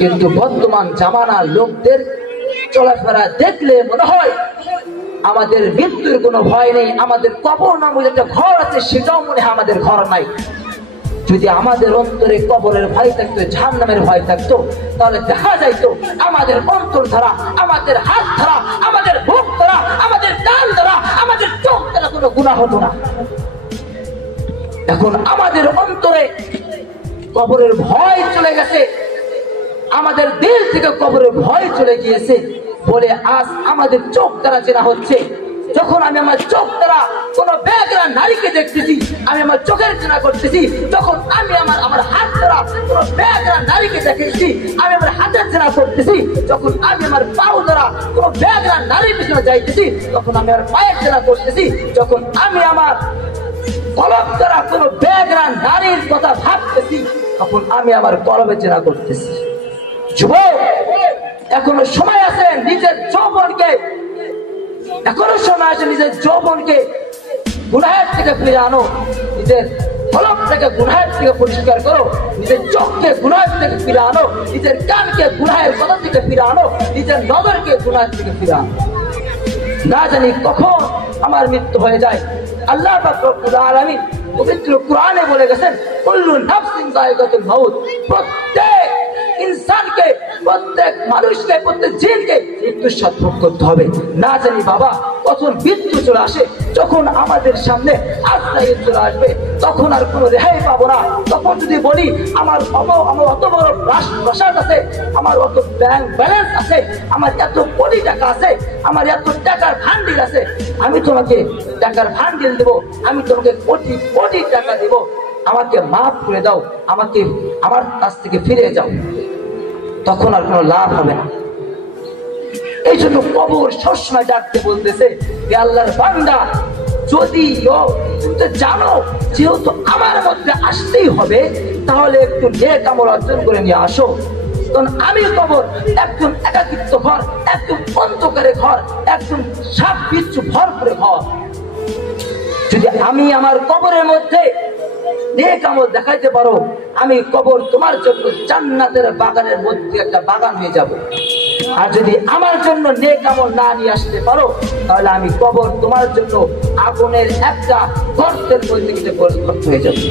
কিন্তু বর্তমান জামানার লোকদের চলাফেরা দেখলে মনে হয় আমাদের মৃত্যুর কোনো ভয় নেই, আমাদের কবর নামে একটা ঘর আছে সেটাও মনে হয় আমাদের ঘর নাই। যদি আমাদের অন্তরে কবরের ভয় থাকতো, জাহান্নামের ভয় থাকতো, তাহলে দেখা যাইতো আমাদের অন্তর দ্বারা, আমাদের হাত দ্বারা, আমাদের বুক দ্বারা, আমাদের কান দ্বারা, আমাদের চোখ দ্বারা কোনো গুনাহ হতো না। এখন আমাদের অন্তরে কবরের ভয় চলে গেছে, আমাদের দিল থেকে কবরের ভয় চলে গিয়েছে বলে আজ আমাদের চোখ দ্বারা চেনা হচ্ছে। যখন আমি আমার চোখ দ্বারা কোন বেগরা নারীকে দেখতেছি, আমি আমার চোখের চেনা করতেছি। যখন আমি আমার হাত দ্বারা কোন বেগরা নারীকে দেখেছি, আমি আমার হাতের চেনা করতেছি। যখন আমি আমার পাও দ্বারা কোন বেগরা নারীর পিছনে যাইতেছি, তখন আমি আমার পায়ের চেনা করতেছি। যখন আমি আমার কলম দ্বারা কোন বেগরা নারীর কথা ভাবতেছি, তখন আমি আমার কলমে চেনা করতেছি। যুবক, এখনো সময় আছে নিজের যৌবনকে, এখনো সময় আছে নিজের যৌবনকে গুনাহের থেকে ফিরে আনো, নিজের কলম থেকে গুনাহের থেকে পরিষ্কার করো, নিজের চোখকে গুনাহের থেকে ফিরে আনো, নিজের কানকে গুনাহের কথা থেকে ফিরে আনো, নিজের নজরকে গুনাহের থেকে ফিরে আনো। না জানি কখন আমার মৃত্যু হয়ে যায়। আল্লাহ পাক রব্বুল আলামিন পবিত্র কোরআনে বলে গেছেন, কুল্লু নাফসিন যায়কাতুল মাউত। প্রত্যেক ইনসানকে, প্রত্যেক মানুষকে, প্রত্যেক জিনকে মৃত্যুর সাথে ভোগ করতে হবে। না জানি বাবা কখন মৃত্যু চলে আসে, যখন আমাদের সামনে আজরাইল চলে আসবে, তখন আর কোনো রেহাই পাবো না। তখন যদি বলি আমার অত বড় প্রাসাদ আছে, আমার অত ব্যাংক ব্যালেন্স আছে, আমার এত কোটি টাকা আছে, আমার এত টাকার ভান্ডিল আছে, আমি তোমাকে টাকার ভান্ডিল দেবো, আমি তোমাকে কোটি কোটি টাকা দেবো, আমাকে মাফ করে দাও, আমাকে আমার কাছ থেকে ফিরে যাও, তখন আর কোনো লাভ হবে না। এই জন্য কবর সবসময় ডাকতে বলতেছে যে আল্লাহর বান্দা, যদি তুমি জানো যেহেতু আমার মধ্যে আসতেই হবে, তাহলে একটু নেক আমল অর্জন করে নিয়ে আসো। কারণ আমি কবর একদম একাকিত্ব ঘর, একদম অন্ধকারে ঘর, একদম সাপ বিচ্ছু ভরপুরে ঘর। যদি আমি আমার কবরের মধ্যে নেক আমল দেখাইতে পারো, আমি কবর তোমার জন্য জান্নাতের বাগানের মধ্যে একটা বাগান হয়ে যাব। আর যদি আমার জন্য নেক আমল না নিয়ে আসতে পারো, তাহলে আমি কবর তোমার জন্য আগুনের একটা গর্তের মধ্যে পরিণত হয়ে যাবে।